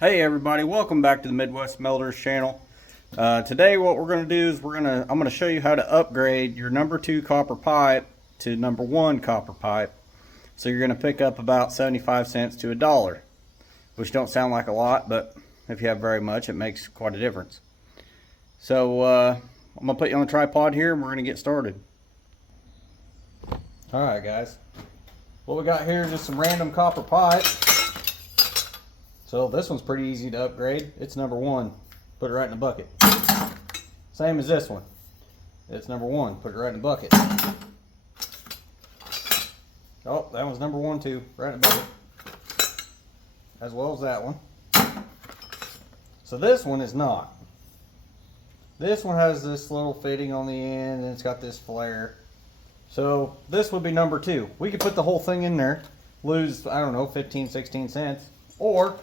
Hey everybody, welcome back to the Midwest Melders channel. Today what we're going to do is I'm going to show you how to upgrade your number 2 copper pipe to number 1 copper pipe. So you're going to pick up about 75 cents to $1, which don't sound like a lot, but if you have very much, it makes quite a difference. So I'm going to put you on the tripod here and we're going to get started. Alright guys, what we got here is just some random copper pipe. So this one's pretty easy to upgrade. It's number 1. Put it right in the bucket. Same as this one. It's number 1. Put it right in the bucket. Oh, that one's number 1 too. Right in the bucket. As well as that one. So this one is not. This one has this little fitting on the end and it's got this flare. So this would be number 2. We could put the whole thing in there. Lose, I don't know, 15, 16 cents. Or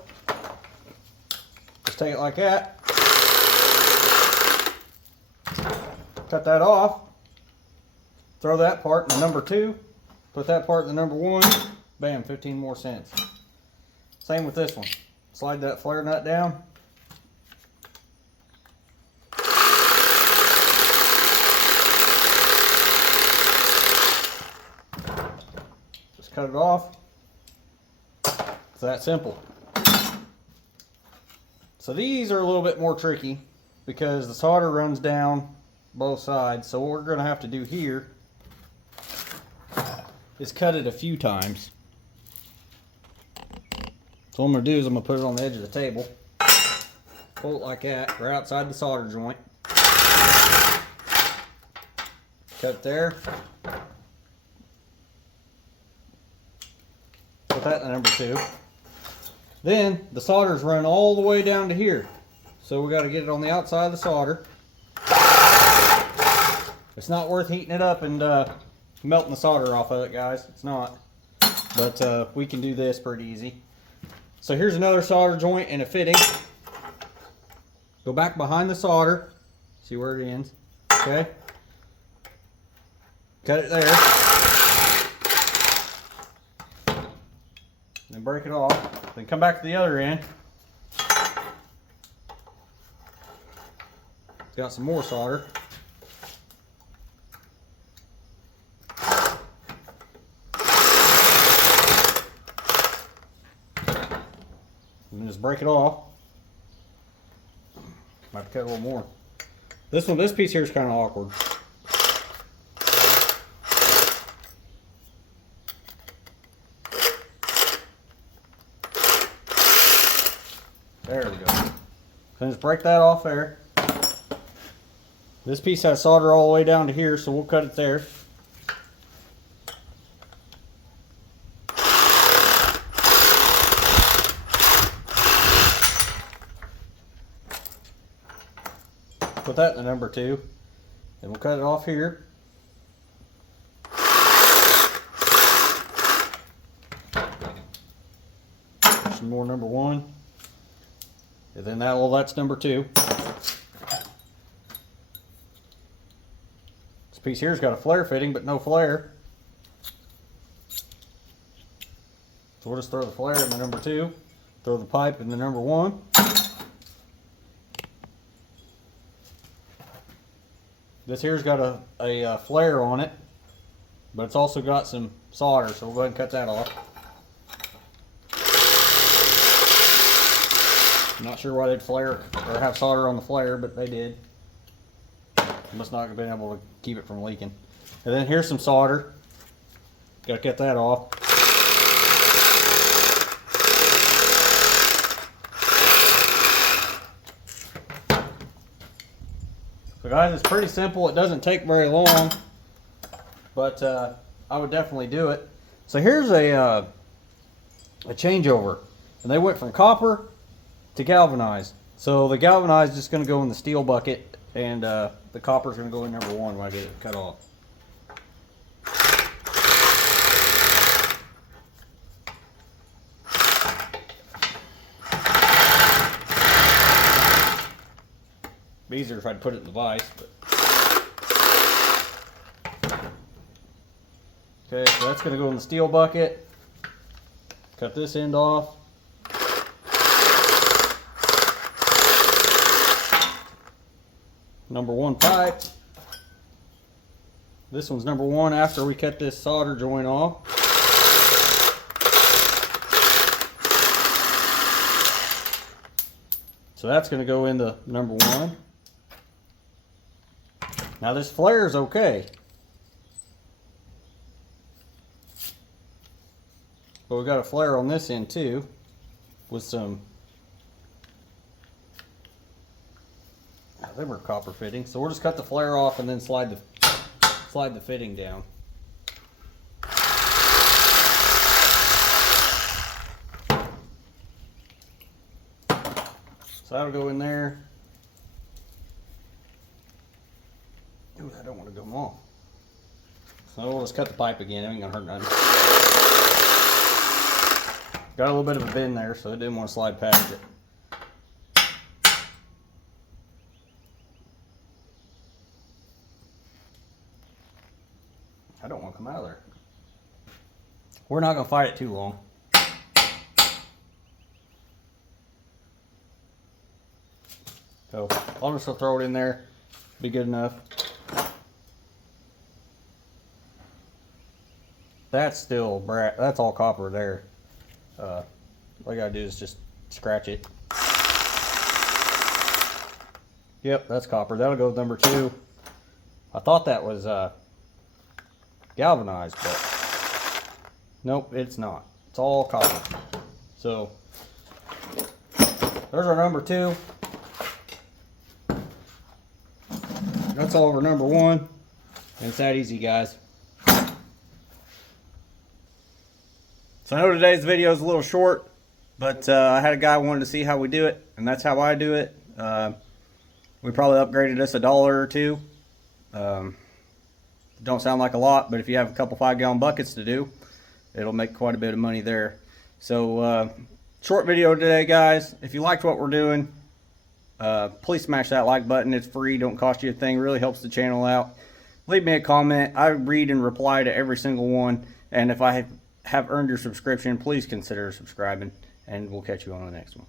just take it like that, cut that off, throw that part in the number 2, put that part in the number 1, bam, 15 more cents. Same with this one. Slide that flare nut down. Just cut it off. It's that simple. So these are a little bit more tricky because the solder runs down both sides. So what we're going to have to do here is cut it a few times. So what I'm going to do is I'm going to put it on the edge of the table, pull it like that, right outside the solder joint, cut it there, put that in number 2. Then the solder's run all the way down to here. So we got to get it on the outside of the solder. It's not worth heating it up and melting the solder off of it, guys. It's not. But we can do this pretty easy. So here's another solder joint and a fitting. Go back behind the solder. See where it ends. Okay. Cut it there. Then break it off. Then come back to the other end. It's got some more solder. And then just break it off. Might have to cut a little more. This piece here is kind of awkward. There we go. So just break that off there. This piece has solder all the way down to here, so we'll cut it there. Put that in the number 2. And we'll cut it off here. Some more number 1. And then that's number 2. This piece here's got a flare fitting, but no flare. So we'll just throw the flare in the number 2, throw the pipe in the number 1. This here's got a flare on it, but it's also got some solder, so we'll go ahead and cut that off. I'm not sure why they'd flare or have solder on the flare, but they did. Must not have been able to keep it from leaking. And then here's some solder. Got to cut that off. So guys, it's pretty simple. It doesn't take very long, but I would definitely do it. So here's a changeover, and they went from copper to galvanized. So the galvanized is just going to go in the steel bucket, and the copper is going to go in number 1 when I get it cut off. Be easier if I'd put it in the vise, but okay, so that's going to go in the steel bucket. Cut this end off. number 1 pipe. This one's number 1 after we cut this solder joint off. So that's going to go into number 1. Now this flare is okay, but we got a flare on this end too, with some them are copper fittings. So we'll just cut the flare off and then slide the fitting down. So that'll go in there. Ooh, I don't want to go off. So we'll just cut the pipe again. It ain't gonna hurt nothing. Got a little bit of a bend there, so it didn't want to slide past it. I don't want to come out of there. We're not gonna fight it too long. So I'll just throw it in there. Be good enough. That's still that's all copper there. All I gotta do is just scratch it. Yep, that's copper. That'll go with number 2. I thought that was galvanized, but nope, it's not. It's all copper. So there's our number 2. That's all over number 1. And it's that easy, guys. So I know today's video is a little short, but I had a guy wanted to see how we do it, and that's how I do it. We probably upgraded this $1 or $2. Don't sound like a lot, but if you have a couple 5-gallon buckets to do, it'll make quite a bit of money there. So short video today, guys. If you liked what we're doing, please smash that like button. It's free, don't cost you a thing, really helps the channel out. Leave me a comment. I read and reply to every single one, and if I have earned your subscription, please consider subscribing, and we'll catch you on the next one.